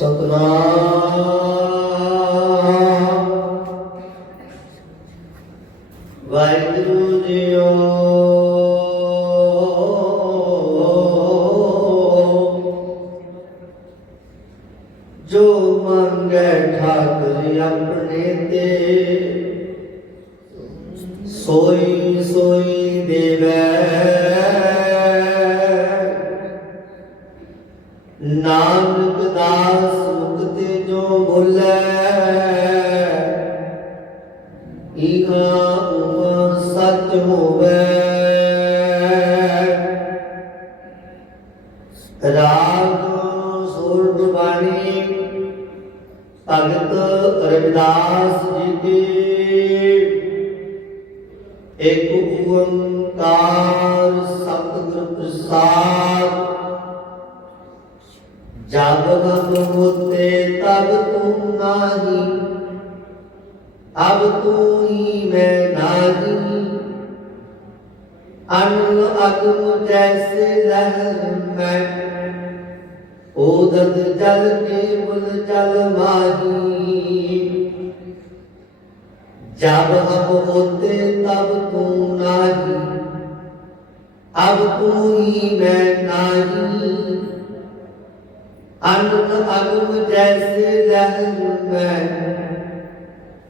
Satnam Waheguru JIO ਜੋ ਮੰਗੇ ਠਾਕੁਰ ਆਪਣੇ ਤੇ ਸੋਈ ਸੋਈ ਦੇਵੈ ਜੋ ਬੋਲੇ ਈਹਾ ਉਮਾ ਸਤ ਹੋਵੇ। ਰਾਗ ਸੂਰਜ ਬਾਣੀ, ਭਗਤ ਰਵਿਦਾਸ ਜੀ ਕੀ ਇੱਕ ਓੰਕਾਰ ਸਤਿਗੁਰ ਪ੍ਰਸਾਦ। ਜਬ ਹਮ ਹੋਤੇ ਤਬ ਤੂੰ ਨਾਹੀ ਅਬ ਤੂੰ ਹੀ ਮੈਂ ਨਾਹੀ ਅਨ ਅਗਮ ਜੈਸੇ ਲਹਿਰ ਮੈਂ ਉਦਤ ਜਲ ਕੇ ਬੁਲ ਜਲ ਮਾਹੀ जब हम होते तब तू नाही अब तू ही मैं नाही अन्न अगम जैसे लहर में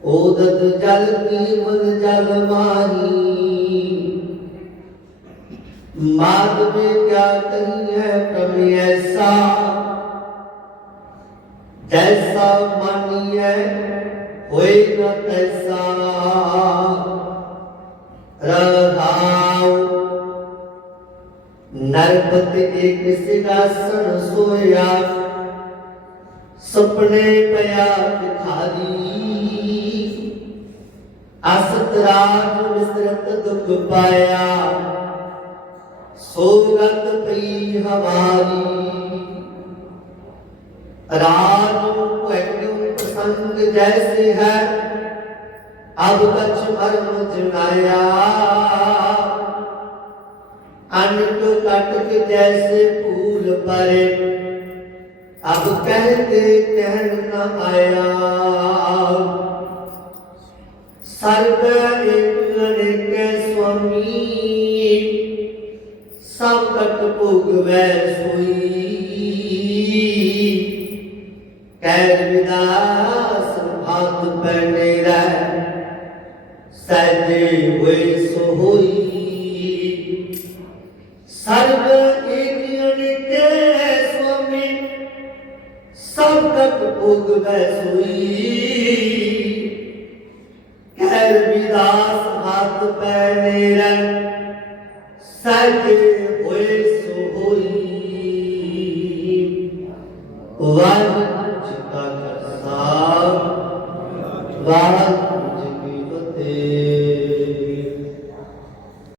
ओदत जल की बल जल माही। माद में क्या कही है प्रमेय ऐसा? जैसा मानिए होए न तैसा। रघाव नरपत एक सिंहासन सोया। ਸੁਪਨੇ ਪਿਆ ਵਿਖਾਰੀ ਅਸਤ ਰਾਜ ਵਿਸਰਤ ਦੁਖ ਪਾਇਆ। ਸੋਗਤ ਪਈ ਹਮਾਰੀ ਰਾਜ ਕਹਿਉ ਪਸੰਦ ਜੈਸੇ ਹੈ, ਅਬ ਕਛ ਮਰਮ ਜਨਾਇਆ। ਅਨਕ ਕਟਕ ਜੈਸੇ ਫੂਲ ਪਰੇ। ਅਬ ਕਹਤੇ ਕਹਿਣ ਨ ਆਇਆ। ਸਰਬ ਏਕ ਏਕੈ ਸੁਆਮੀ ਸਭ ਤਤ ਭੋਗਵੈ ਸੋਈ। ਕਹਿ ਵਿਦਾਸ ਭਾਤ ਪੈਨੇ ਰਹਿ ਸਜੇ ਹੋਏ ਸੋਈ। ਸਰਬ ਏਕ ਸਭ ਕਤ ਭੋਗ ਵੈ ਸੋਈ ਕਹਿ ਵਿਦਾਸ ਹੱਥ ਪੈ ਨੇਰੇ ਸਹਿਜ ਹੋਏ ਸੋ ਹੋਈ ਵਾਹਿਗੁਰੂ ਜੀ ਕਾ ਖਾਲਸਾ। ਵਾਹਿਗੁਰੂ